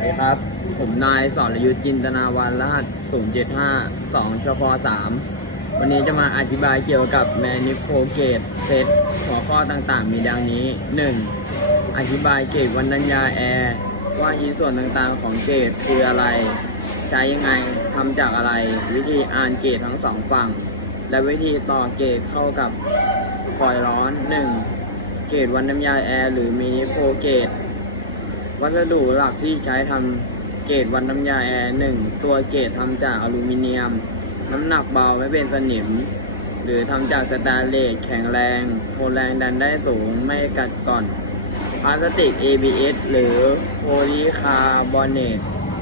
วัสดีครับ ผมนายสรยุทธจินตนาวันรหัส 075 2ชพ3วันนี้จะมาอธิบายเกี่ยวกับ Manipulate Set หัวข้อต่างๆ มีดังนี้ 1. อธิบายเกรดวรรณัญญาแอร์ ว่าอีส่วนต่างๆของเกรดคืออะไร ใช้ยังไงทำจากอะไร วิธีอ่านเกรดทั้งสองฝั่ง และวิธีต่อเกรดเข้ากับคอยล์ร้อน 1. เกรดวรรณน้ำยาแอร์หรือมินิโฟเกรด วัสดุหลักที่ใช้ทำเกรดวันน้ำยาแอร์หนึ่งตัวเกรดทำจากอลูมิเนียม น้ำหนักเบาไม่เป็นสนิม หรือทำจากสแตนเลสแข็งแรงทนแรงดันได้สูงไม่กัดก่อนพลาสติก ABS หรือโพลีคาร์บอเนต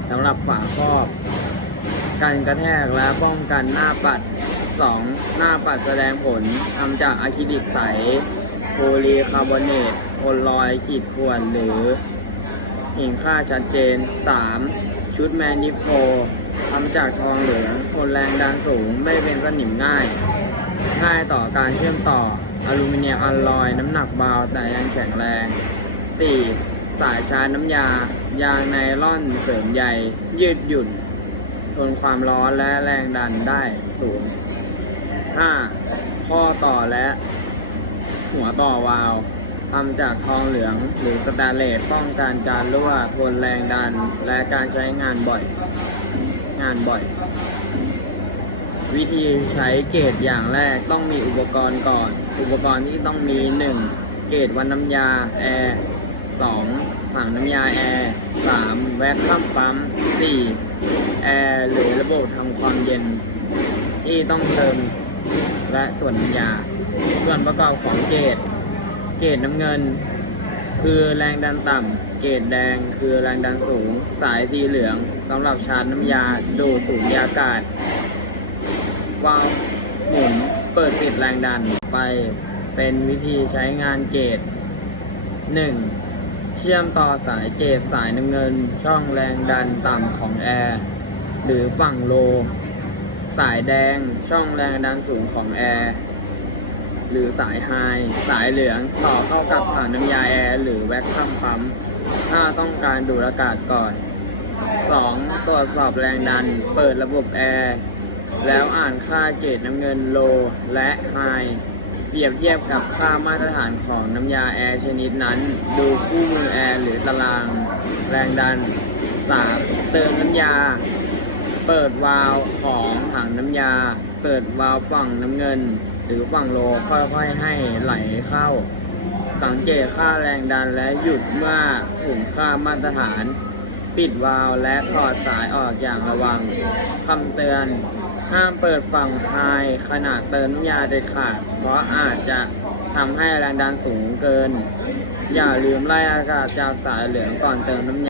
สำหรับฝาครอบกันกระแทกและป้องกันหน้าปัด 2. หน้าปัดแสดงผลทำจากอะคริลิกใส โพลีคาร์บอเนตทนรอยขีดข่วนหรือ ห็นค่าชัดเจน 3. ชุดแมนนิโฟทำจากทองเหลืองทนแรงดันสูงไม่เป็นสนิมง่าย ง่ายต่อการเชื่อมต่ออลูมิเนียมอลลอยน้ำหนักเบาแต่ยังแข็งแรง 4. สายชาร์จน้ำยา ยางไนล่อนเสริมใยยืดหยุ่น ทนความร้อนและแรงดันได้สูง 5. ข้อต่อและ หัวต่อวาล์ว ทำจากทองเหลืองหรือสแตนเลสป้องกันการรั่วทนแรงดัน และการใช้งานบ่อย งานบ่อย วิธีใช้เกรดอย่างแรกต้องมีอุปกรณ์ก่อน อุปกรณ์ที่ต้องมี 1. เกรดวันน้ำยาแอร์ 2. ถังน้ำยาแอร์ 3. แว็กคัมปั๊ม 4. แอร์หรือระบบทำความเย็น ที่ต้องเติมและตรวจน้ำยา ส่วนประกอบของเกรด เกรดน้ำเงิน คือแรงดันต่ำ เกรดแดงคือแรงดันสูง สายสีเหลืองสำหรับชาร์จน้ำยาดูดสูญญากาศวาล์วหมุนเปิดปิดแรงดันไปเป็นวิธีใช้งานเกรด 1. เชื่อมต่อสายเกรดสายน้ำเงินช่องแรงดันต่ำของแอร์หรือฝั่งโล สายแดงช่องแรงดันสูงของแอร์ หรือสายไฮสายเหลืองต่อเข้ากับถังน้ำยาแอร์หรือแว็กคัมปั๊มถ้าต้องการดูดอากาศก่อน 2. ตรวจสอบแรงดัน เปิดระบบแอร์แล้วอ่านค่าเกรดน้ำเงินโลและไฮเปรียบเทียบกับค่ามาตรฐานของน้ำยาแอร์ชนิดนั้น ดูคู่มือแอร์หรือตารางแรงดัน 3. เติมน้ำยา เปิดวาล์วของถังน้ำยา เปิดวาล์วฝั่งน้ำเงิน หรือฝั่งโลค่อยๆให้ไหลเข้า สังเกตค่าแรงดันและหยุดเมื่อถึงค่ามาตรฐาน ปิดวาล์วและถอดสายออกอย่างระวังคำเตือน ห้ามเปิดฝั่งไฮขณะเติมน้ำยาเด็ดขาด เพราะอาจจะทำให้แรงดันสูงเกิน อย่าลืมไล่อากาศจากสายเหลืองก่อนเติมน้ำยา